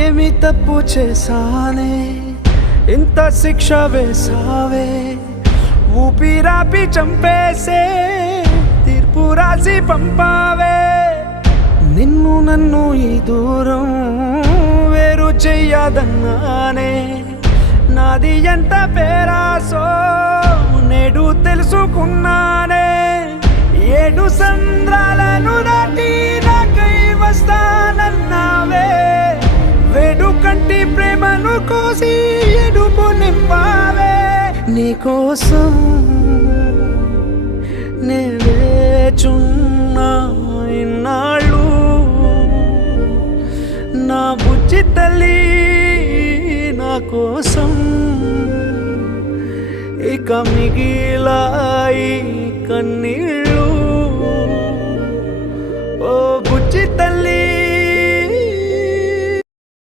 ఏమి తప్పు చేశానే ఇంత శిక్ష వేసావే ఊపిరాపి చంపేసే తీర్పు రాసి పంపావే నిన్ను నన్ను ఈ దూరం వేరు చెయ్యదన్నానే నాది ఎంత పేరాసో నేడు తెలుసుకున్నానే 7 సంద్రాలను దాటి నాకై వస్తానన్నావే వేడు కంటి ప్రేమను కోసి ఎడుపు నింపావే నీకోసం నే వేచున్నా ఇన్నాళ్ళు నా బుజ్జి తల్లి నా కోసం ఇక మిగిలాయి కన్నీళ్ళు ఓ బుజ్జి తల్లి